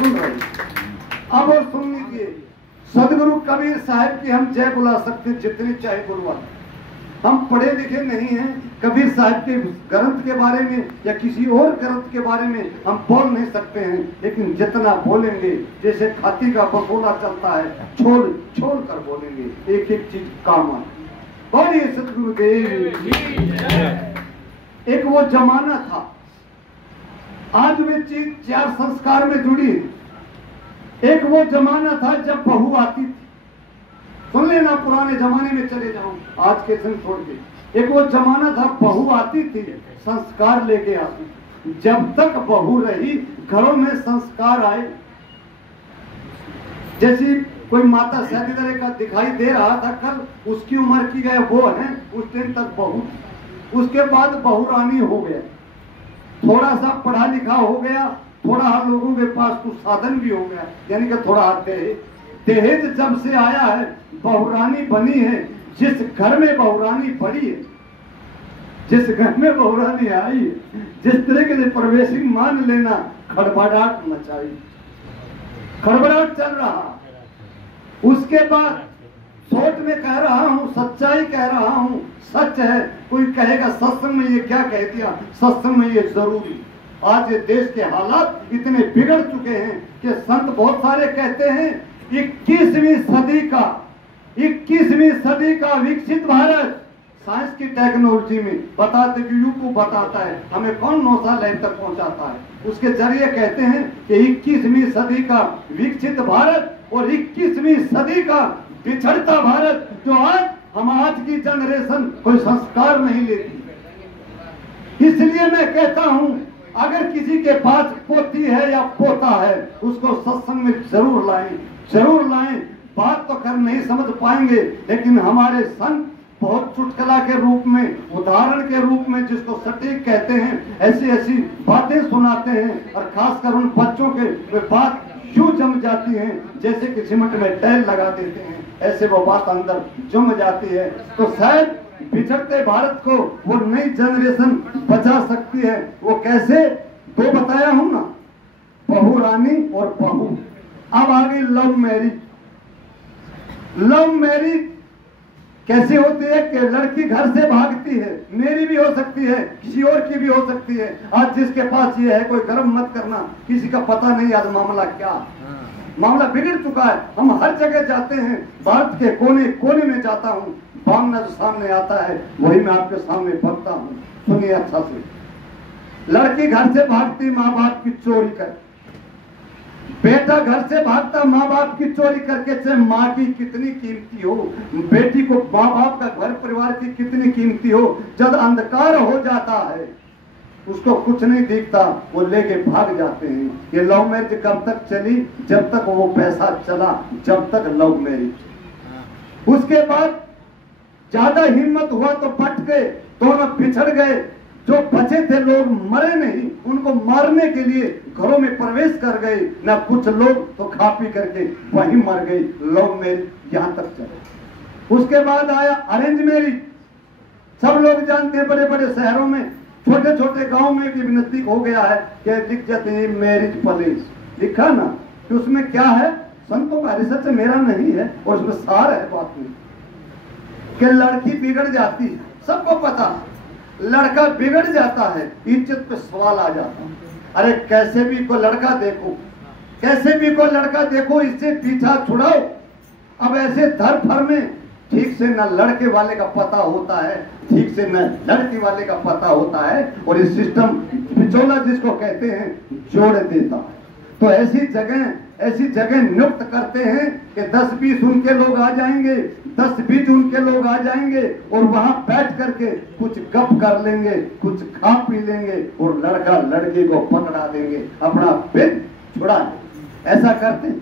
सुन रहे हैं। अब और सुन लीजिए, सदगुरु कबीर साहब की हम जय बुला सकते जितनी चाहे बुलवा। हम पढ़े लिखे नहीं हैं, कबीर साहब के ग्रंथ के बारे में या किसी और ग्रंथ के बारे में हम बोल नहीं सकते हैं, लेकिन जितना बोलेंगे जैसे खाती का बकोला चलता है, छोड़ छोड़ कर बोलेंगे, एक एक चीज काम आए। बोलिए सतगुरुदेव। एक वो जमाना था, आज वे चीज 4 संस्कार में जुड़ी है। एक वो जमाना था जब बहू आती थी, सुन लेना, पुराने जमाने में चले जाओ, आज के दिन छोड़ के। एक वो जमाना था, बहू आती थी, संस्कार लेके आती थी। जब तक बहू रही, घरों में संस्कार आए। जैसी कोई माता शादी तरह का दिखाई दे रहा था कल, उसकी उम्र की गए वो है, उस दिन तक बहू। उसके बाद बहू रानी हो गया, थोड़ा सा पढ़ा लिखा हो गया, थोड़ा लोगों के पास कुछ साधन भी हो गया, यानी कि थोड़ा दहेज जब से आया है, बहुरानी बनी है। जिस घर में बहुरानी पड़ी है, जिस घर में बहुरानी आई है, जिस तरीके से प्रवेशी मान लेना, खड़बड़ाहट मचाई, खड़बड़ाहट चल रहा। उसके बाद सोच में कह रहा हूं, सच्चाई कह रहा हूं, सच है। कोई कहेगा सत्संग में ये क्या कह दिया, सत्संग में ये जरूरी। आज ये देश के हालात इतने बिगड़ चुके हैं कि संत बहुत सारे कहते हैं 21वीं सदी का विकसित भारत। साइंस की टेक्नोलॉजी में बताते कि यूट्यूब बताता है हमें कौन 9 साल तक पहुंचाता है, उसके जरिए कहते हैं कि 21वीं सदी का विकसित भारत और 21वीं सदी का बिछड़ता भारत। जो आज की जनरेशन कोई संस्कार नहीं लेती। इसलिए मैं कहता हूं, अगर किसी के पास पोती है या पोता है, उसको सत्संग में जरूर लाएं, जरूर लाएं। बात तो कर नहीं समझ पाएंगे, लेकिन हमारे संत बहुत चुटकुला के रूप में, उदाहरण के रूप में, जिसको सटीक कहते हैं, ऐसी ऐसी बातें सुनाते हैं। और खासकर उन बच्चों के वे बात यूं जम जाती है जैसे कि सीमेंट में टाइल लगा देते हैं, ऐसे वो बात अंदर जम जाती है। तो शायद बिछड़ते भारत को वो नई जनरेशन बचा सकती है। वो कैसे, तो बताया हूं ना, बहू रानी और बहू। अब आ गई लव मैरिज। लव मैरिज कैसे होती है कि लड़की घर से भागती है, मेरी भी हो सकती है, किसी और की भी हो सकती है। आज जिसके पास ये है, कोई गर्म मत करना, किसी का पता नहीं आज मामला क्या, मामला बिगड़ चुका है। हम हर जगह जाते हैं, भारत के कोने कोने में जाता हूँ, मामला जो सामने आता है वही मैं आपके सामने पढ़ता हूँ। सुनिए अच्छा से। लड़की घर से भागती माँ बाप की चोरी कर, बेटा घर से भागता माँ बाप की चोरी करके। चाहे माँ की कितनी कीमती हो, बेटी को माँ बाप का घर परिवार की कितनी कीमती हो, जब अंधकार हो जाता है उसको कुछ नहीं दिखता, वो लेके भाग जाते हैं। ये लव मैरिज कब तक चली, जब तक वो पैसा चला, जब तक लव मैरिज। उसके बाद ज्यादा हिम्मत हुआ तो पट गए, दोनों बिछड़ गए। जो बचे थे लोग मरे नहीं, उनको मारने के लिए घरों में प्रवेश कर गए ना। कुछ लोग तो खा पी करके वहीं मर गए। लव मैरिज यहां तक चले। उसके बाद आया अरेंज मैरिज। सब लोग जानते हैं, बड़े बड़े शहरों में, छोटे छोटे गांव में भी नजदीक हो गया है कि लिख जाते हैं मैरिज पैलेस, लिखा ना। कि उसमें क्या है, संतों का रिसर्च मेरा नहीं है, और उसमें सार है बात में कि लड़की बिगड़ जाती है। सबको पता, लड़का बिगड़ जाता है, इज्जत पे सवाल आ जाता है। अरे कैसे भी कोई लड़का देखो, कैसे भी कोई लड़का देखो, इससे पीछा छुड़ाओ। अब ऐसे धर फर में ठीक से न लड़के वाले का पता होता है, ठीक से न लड़की वाले का पता होता है, और ये सिस्टम बिचौला जिसको कहते हैं जोड़ देता है। तो ऐसी जगह नियुक्त करते हैं कि 10-20 उनके लोग आ जाएंगे, 10-20 उनके लोग आ जाएंगे, और वहां बैठ करके कुछ गप कर लेंगे, कुछ खा पी लेंगे, और लड़का लड़की को पकड़ा देंगे, अपना पेट छुड़ा लेंगे। ऐसा करते हैं।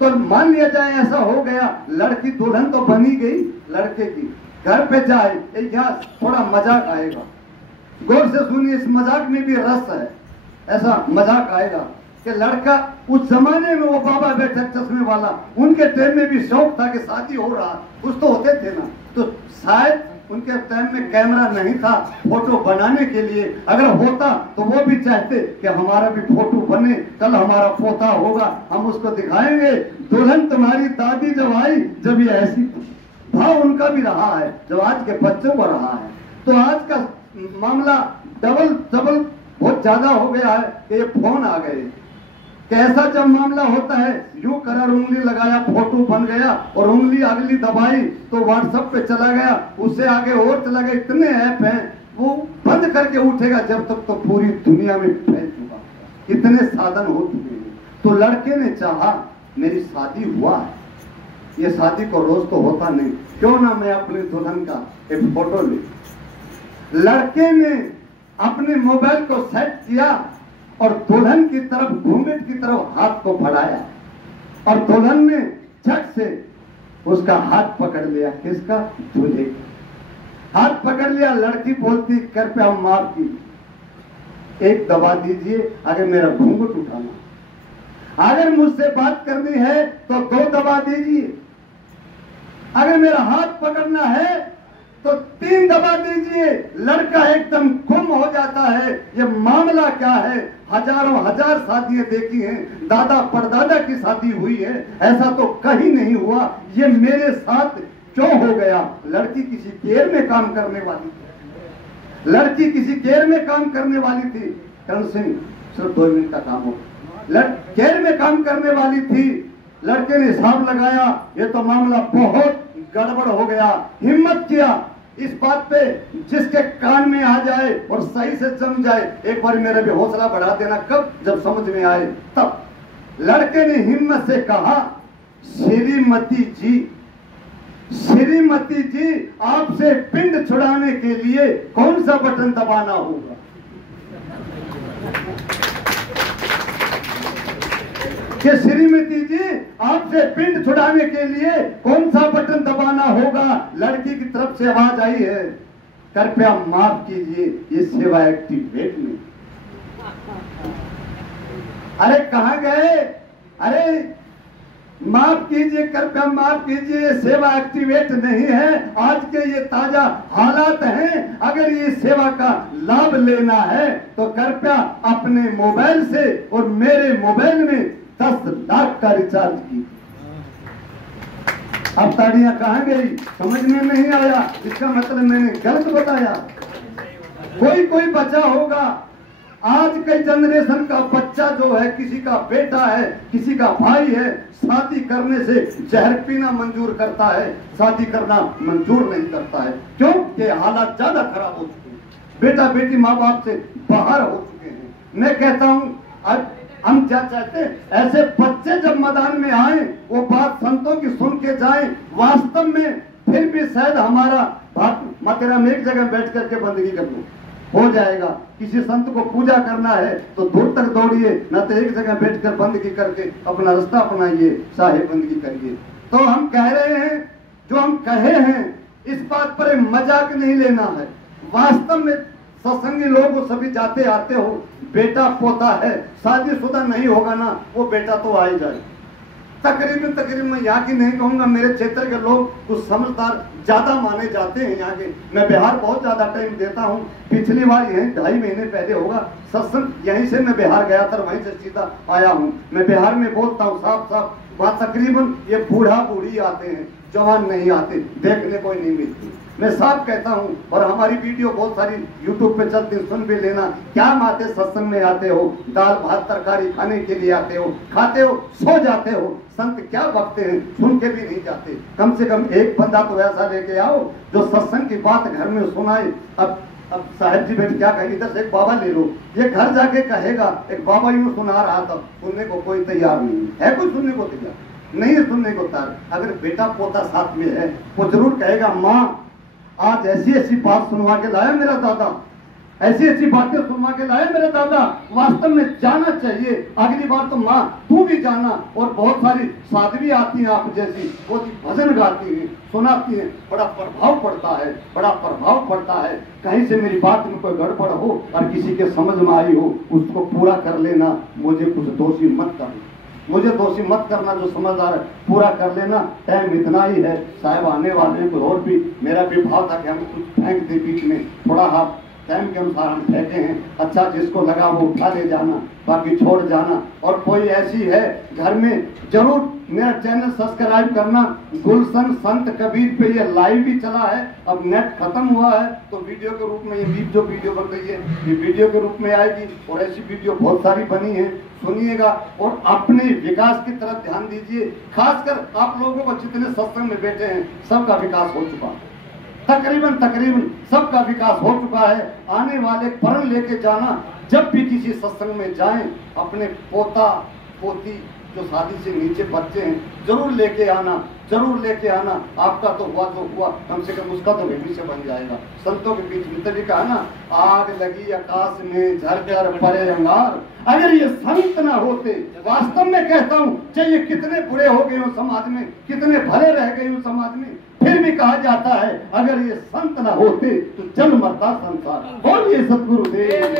तो मान लिया जाए ऐसा हो गया, लड़की दुल्हन तो बनी गई, लड़के की घर पे जाए, यहाँ थोड़ा मजाक आएगा। गौर से सुनिए, इस मजाक में भी रस है। ऐसा मजाक आएगा कि लड़का, उस जमाने में वो बाबा बैठक चश्मे वाला, उनके टाइम में भी शौक था कि शादी हो रहा, कुछ तो होते थे ना, तो शायद उनके टाइम में कैमरा नहीं था फोटो बनाने के लिए, अगर होता तो वो भी चाहते कि हमारा भी फोटो बने, कल हमारा पोता होगा हम उसको दिखाएंगे, दुल्हन तुम्हारी दादी जब आई जब ये ऐसी, भाव उनका भी रहा है जब आज के बच्चों को रहा है। तो आज का मामला डबल बहुत ज्यादा हो गया है कि ये फोन आ गए। कैसा जब मामला होता है, यूं कर उंगली लगाया फोटो बन गया, और उंगली अगली दबाई तो व्हाट्सएप पे चला गया, उससे आगे और चला गया। इतने ऐप हैं वो बंद करके उठेगा जब तक तो पूरी दुनिया में फैल चुका, इतने साधन हो चुके हैं। तो लड़के ने चाहा मेरी शादी हुआ है, ये शादी को रोज तो होता नहीं, क्यों ना मैं अपनी दुल्हन का एक फोटो ले। लड़के ने अपने मोबाइल को सेट किया और दुल्हन की तरफ घूंघट की तरफ हाथ को बढ़ाया, और दुल्हन ने झट से उसका हाथ पकड़ लिया। किसका? दूल्हे का हाथ पकड़ लिया। लड़की बोलती कृपया माफ की, एक दबा दीजिए, अगर मेरा घूंघट उठाना, अगर मुझसे बात करनी है तो 2 दबा दीजिए, अगर मेरा हाथ पकड़ना है तो 3 दबा दीजिए। लड़का एकदम गुम हो जाता है, ये मामला क्या है। हजारों हजार शादियां देखी हैं, दादा परदादा की शादी हुई है, ऐसा तो कहीं नहीं हुआ, ये मेरे साथ क्यों हो गया। लड़की किसी केयर में काम करने वाली थी, लड़की किसी केयर में काम करने वाली थी। करण सिंह सिर्फ 2 मिनट का काम हो, केयर में काम करने वाली थी। लड़के ने हिसाब लगाया, ये तो मामला बहुत गड़बड़ हो गया। हिम्मत किया इस बात पे जिसके कान में आ जाए और सही से जम जाए। एक बार मेरा भी हौसला बढ़ा देना, कब? जब समझ में आए तब। लड़के ने हिम्मत से कहा, श्रीमती जी, श्रीमती जी, आपसे पिंड छुड़ाने के लिए कौन सा बटन दबाना होगा? कि श्रीमती जी, आपसे पिंड छुड़ाने के लिए कौन सा बटन दबाना होगा? लड़की की तरफ से आवाज आई है, कृपया माफ कीजिए, ये सेवा एक्टिवेट नहीं। अरे कहां गए? अरे माफ कीजिए, कृपया माफ कीजिए, सेवा एक्टिवेट नहीं है। आज के ये ताजा हालात हैं, अगर ये सेवा का लाभ लेना है तो कृपया अपने मोबाइल से और मेरे मोबाइल में 10 लाख का रिचार्ज की। अब ताड़ियां कहां गई? समझ में नहीं आया, इसका मतलब मैंने गलत बताया। कोई बचा होगा। आज के जनरेशन का बच्चा जो है, किसी का बेटा है, किसी का भाई है, शादी करने से जहर पीना मंजूर करता है, शादी करना मंजूर नहीं करता है। क्यों? कि हालात ज्यादा खराब हो चुके हैं, बेटा बेटी माँ बाप से बाहर हो चुके हैं। मैं कहता हूँ आज हम क्या चाहते हैं, ऐसे बच्चे जब मैदान में आए, वो बात संतों की सुन के जाए। वास्तव में फिर भी शायद हमारा मातेरा में एक जगह बैठ करके बंदगी कर लो, हो जाएगा। किसी संत को पूजा करना है तो दूर तक दौड़िए, न तो एक जगह बैठकर बंदगी करके अपना रास्ता अपनाइए, चाहे बंदगी करिए। तो हम कह रहे हैं, जो हम कहे हैं, इस बात पर मजाक नहीं लेना है। वास्तव में सत्संगी लोग सभी जाते आते हो, बेटा पोता है, शादीशुदा नहीं होगा ना, वो बेटा तो आ ही जाए। तकरीबन मैं यहाँ की नहीं कहूंगा, मेरे क्षेत्र के लोग कुछ समझदार ज्यादा माने जाते हैं यहाँ के। मैं बिहार बहुत ज्यादा टाइम देता हूँ, पिछली बार यहीं 2.5 महीने पहले होगा सत्संग, यहीं से मैं बिहार गया था, वहीं से सीधा आया हूँ। मैं बिहार में बोलता हूँ साफ, वहाँ तकरीबन ये बूढ़ा बूढ़ी आते हैं, जवान नहीं आते, देखने को नहीं मिलती। मैं साफ कहता हूँ, और हमारी वीडियो बहुत सारी यूट्यूब पे चलती, सुन भी लेना। क्या माते सत्संग में आते हो, दाल भात तरकारी खाने के लिए आते हो, खाते हो, सो जाते हो। संत क्या बकते हैं, सुन के भी नहीं जाते। कम से कम एक बंदा तो ऐसा लेके आओ जो सत्संग की बात घर में सुनाए। अब साहब जी बेटे क्या कहें, इधर से एक बाबा ले लो, ये घर जाके कहेगा एक बाबा यूं सुना रहा था, सुनने को कोई तैयार नहीं है। कोई सुनने को तैयार नहीं है, सुनने को तैयार। अगर बेटा पोता साथ में है वो जरूर कहेगा, माँ आज ऐसी ऐसी बात सुनवा के लाया मेरा दादा, ऐसी ऐसी बातें सुनवा के लाया मेरा दादा। वास्तव में जाना चाहिए। अगली बार तो माँ तू भी जाना। और बहुत सारी साध्वी आती हैं आप जैसी, वो भजन गाती हैं, सुनाती हैं, बड़ा प्रभाव पड़ता है, बड़ा प्रभाव पड़ता है। कहीं से मेरी बात में कोई गड़बड़ हो और किसी के समझ में आई हो, उसको पूरा कर लेना, मुझे कुछ दोषी मत करना। मुझे दोषी मत करना, जो समझदार है पूरा कर लेना। टाइम इतना ही है, साहब आने वाले हैं। कोई और भी मेरा भी भाव था कि हम कुछ फेंक दे बीच में, थोड़ा हाथ टाइम के अनुसार हम फेंके हैं। अच्छा जिसको लगा वो उठा ले जाना, बाकी छोड़ जाना। और कोई ऐसी है घर में, जरूर मेरा चैनल सब्सक्राइब करना। गुलशन संत कबीर पे ये लाइव भी चला है, अब नेट खत्म हुआ है तो वीडियो के रूप में ये जो वीडियो बन रही है ये वीडियो के रूप में आएगी। और ऐसी वीडियो बहुत सारी बनी है, सुनिएगा और अपने विकास की तरफ ध्यान दीजिए। खासकर आप लोगों को जितने सत्संग में बैठे हैं सबका विकास हो चुका है, तकरीबन सबका विकास हो चुका है। आने वाले परण लेके जाना, जब भी किसी सत्संग में जाएं अपने पोता पोती जो शादी से नीचे बच्चे हैं जरूर लेके आना, जरूर लेके आना। आपका तो हुआ तो हुआ, कम से कम उसका तो भविष्य बन जाएगा। संतों के बीच में तभी कहा ना, आग लगी आकाश में झरझर पड़े अंगार। अगर ये संत ना होते, वास्तव में कहता हूँ, चाहे कितने बुरे हो गए हो समाज में, कितने भले रह गए हो समाज में, फिर भी कहा जाता है अगर ये संत ना होते तो जल मरता संसार। बोलिए सतगुरुदेव।